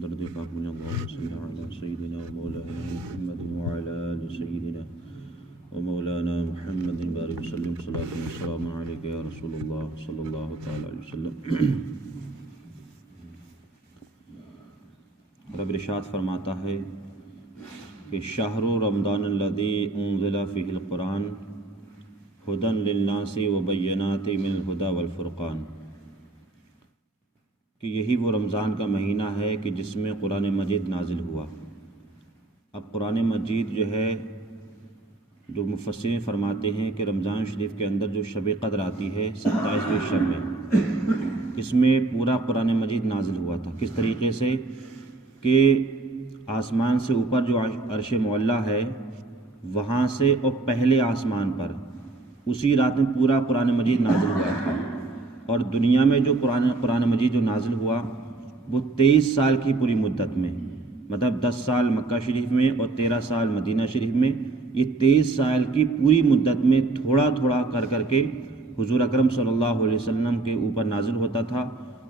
درد قابلنا اللهم صل على سيدنا ومولانا محمد وعلى آل سيدنا ومولانا محمد بارك وسلم صلاة والسلام عليك يا رسول الله صلى الله تعالى عليه وسلم۔ رب ارشاد فرماتا ہے کہ شہر رمضان الذی انزل فیہ القرآن ھدی للناس وبینات من الھدی والفرقان، کہ یہی وہ رمضان کا مہینہ ہے کہ جس میں قرآن مجید نازل ہوا۔ اب قرآن مجید جو ہے، جو مفسرین فرماتے ہیں کہ رمضان شریف کے اندر جو شب قدر آتی ہے 27ویں شب میں، اس میں پورا قرآن مجید نازل ہوا تھا۔ کس طریقے سے کہ آسمان سے اوپر جو عرش معلیٰ ہے وہاں سے اور پہلے آسمان پر اسی رات میں پورا قرآن مجید نازل ہوا تھا، اور دنیا میں جو قرآن مجید جو نازل ہوا وہ 23 سال کی پوری مدت میں، مطلب 10 سال مکہ شریف میں اور 13 سال مدینہ شریف میں، یہ 23 سال کی پوری مدت میں تھوڑا تھوڑا کر کے حضور اکرم صلی اللہ علیہ وسلم کے اوپر نازل ہوتا تھا،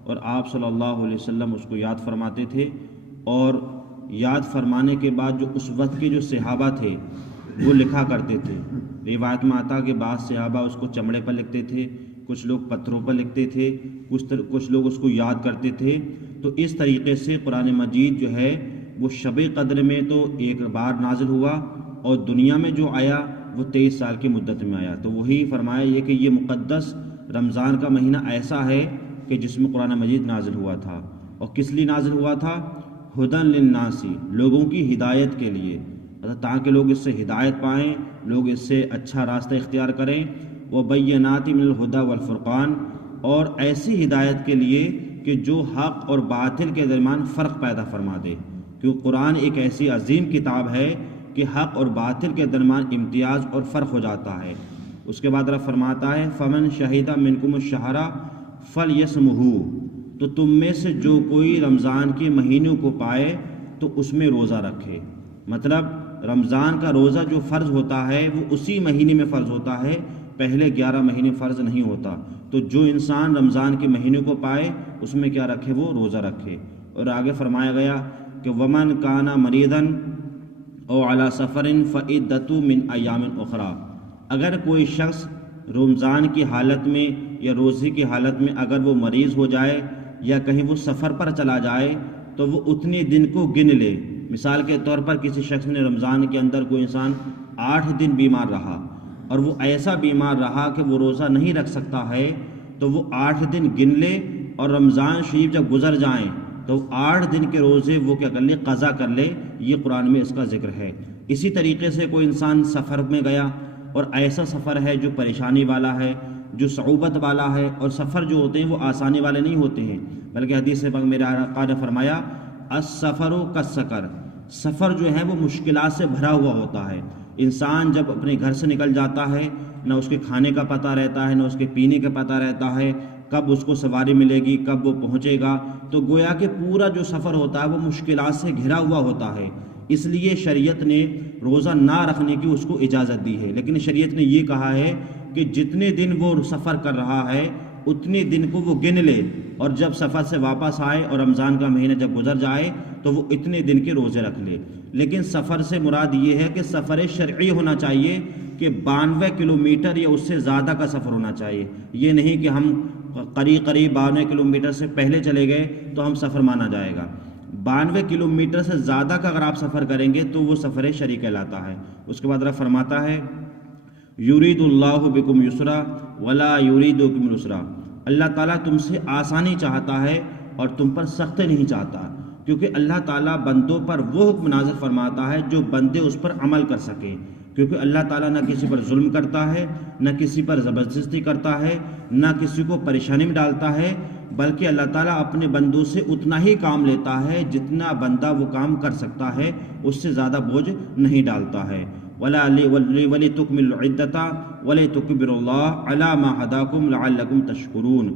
اور آپ صلی اللہ علیہ وسلم اس کو یاد فرماتے تھے، اور یاد فرمانے کے بعد جو اس وقت کے جو صحابہ تھے وہ لکھا کرتے تھے۔ روایت میں آتا کہ بعض صحابہ اس کو چمڑے پر لکھتے تھے، کچھ لوگ پتھروں پر لکھتے تھے، کچھ لوگ اس کو یاد کرتے تھے۔ تو اس طریقے سے قرآن مجید جو ہے وہ شب قدر میں تو ایک بار نازل ہوا، اور دنیا میں جو آیا وہ 23 سال کی مدت میں آیا۔ تو وہی فرمایا یہ کہ یہ مقدس رمضان کا مہینہ ایسا ہے کہ جس میں قرآن مجید نازل ہوا تھا، اور کس لیے نازل ہوا تھا؟ ھدی للناس، لوگوں کی ہدایت کے لیے، تاکہ لوگ اس سے ہدایت پائیں، لوگ اس سے اچھا راستہ اختیار کریں۔ وبینات من الھدی والفرقان، اور ایسی ہدایت کے لیے کہ جو حق اور باطل کے درمیان فرق پیدا فرما دے، کیونکہ قرآن ایک ایسی عظیم کتاب ہے کہ حق اور باطل کے درمیان امتیاز اور فرق ہو جاتا ہے۔ اس کے بعد رب فرماتا ہے فمن شہد منکم الشہر فلیصمہ، تو تم میں سے جو کوئی رمضان کے مہینوں کو پائے تو اس میں روزہ رکھے۔ مطلب رمضان کا روزہ جو فرض ہوتا ہے وہ اسی مہینے میں فرض ہوتا ہے، پہلے 11 مہینے فرض نہیں ہوتا۔ تو جو انسان رمضان کے مہینے کو پائے اس میں کیا رکھے؟ وہ روزہ رکھے۔ اور آگے فرمایا گیا کہ ومن کان مریضا او علی سفر فعدۃ من ایام اخری، اگر کوئی شخص رمضان کی حالت میں یا روزے کی حالت میں اگر وہ مریض ہو جائے یا کہیں وہ سفر پر چلا جائے تو وہ اتنے دن کو گن لے۔ مثال کے طور پر کسی شخص نے رمضان کے اندر کوئی انسان 8 دن بیمار رہا، اور وہ ایسا بیمار رہا کہ وہ روزہ نہیں رکھ سکتا ہے، تو وہ 8 دن گن لے، اور رمضان شریف جب گزر جائیں تو 8 دن کے روزے وہ کیا کر لے؟ قضا کر لے۔ یہ قرآن میں اس کا ذکر ہے۔ اسی طریقے سے کوئی انسان سفر میں گیا، اور ایسا سفر ہے جو پریشانی والا ہے، جو صعوبت والا ہے، اور سفر جو ہوتے ہیں وہ آسانی والے نہیں ہوتے ہیں، بلکہ حدیث پاک میرے آقا نے فرمایا السفر کالسقر، سفر جو ہے وہ مشکلات سے بھرا ہوا ہوتا ہے۔ انسان جب اپنے گھر سے نکل جاتا ہے، نہ اس کے کھانے کا پتہ رہتا ہے، نہ اس کے پینے کا پتہ رہتا ہے، کب اس کو سواری ملے گی، کب وہ پہنچے گا، تو گویا کہ پورا جو سفر ہوتا ہے وہ مشکلات سے گھرا ہوا ہوتا ہے۔ اس لیے شریعت نے روزہ نہ رکھنے کی اس کو اجازت دی ہے، لیکن شریعت نے یہ کہا ہے کہ جتنے دن وہ سفر کر رہا ہے اتنے دن کو وہ گن لے، اور جب سفر سے واپس آئے اور رمضان کا مہینہ جب گزر جائے تو وہ اتنے دن کے روزے رکھ لے۔ لیکن سفر سے مراد یہ ہے کہ سفر شرعی ہونا چاہیے، کہ 92 کلومیٹر یا اس سے زیادہ کا سفر ہونا چاہیے۔ یہ نہیں کہ ہم قریب 92 کلومیٹر سے پہلے چلے گئے تو ہم سفر مانا جائے گا۔ 92 کلومیٹر سے زیادہ کا اگر آپ سفر کریں گے تو وہ سفر شرعی کہلاتا ہے۔ اس کے بعد رب فرماتا ہے یرید اللہ بکم یسرا ولا یرید بکم العسرا، اللہ تعالیٰ تم سے آسانی چاہتا ہے اور تم پر سختی نہیں چاہتا، کیونکہ اللہ تعالیٰ بندوں پر وہ حکم نازل فرماتا ہے جو بندے اس پر عمل کر سکیں، کیونکہ اللہ تعالیٰ نہ کسی پر ظلم کرتا ہے، نہ کسی پر زبردستی کرتا ہے، نہ کسی کو پریشانی میں ڈالتا ہے، بلکہ اللہ تعالیٰ اپنے بندوں سے اتنا ہی کام لیتا ہے جتنا بندہ وہ کام کر سکتا ہے، اس سے زیادہ بوجھ نہیں ڈالتا ہے۔ وَلِتُكْمِلُوا الْعِدَّةَ وَلِتُكَبِّرُوا اللَّهَ عَلَى مَا هَدَاكُمْ لَعَلَّكُمْ تَشْكُرُونَ،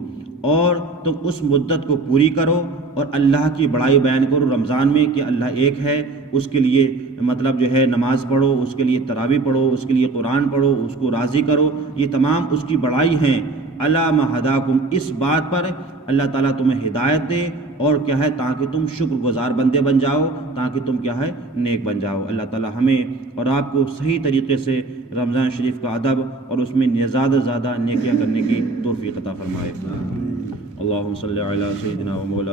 اور تم اس مدت کو پوری کرو اور اللہ کی بڑائی بیان کرو رمضان میں کہ اللہ ایک ہے، اس کے لیے مطلب جو ہے نماز پڑھو، اس کے لیے تراویح پڑھو، اس کے لیے قرآن پڑھو، اس کو راضی کرو، یہ تمام اس کی بڑائی ہیں۔ علی ما ہداکم، اس بات پر اللہ تعالیٰ تمہیں ہدایت دے، اور کیا ہے تاکہ تم شکر گزار بندے بن جاؤ، تاکہ تم کیا ہے نیک بن جاؤ۔ اللہ تعالیٰ ہمیں اور آپ کو صحیح طریقے سے رمضان شریف کا ادب اور اس میں زیادہ سے زیادہ نیکیاں کرنے کی توفیق عطا فرمائے۔ اللہم صلی علی سیدنا و مولانا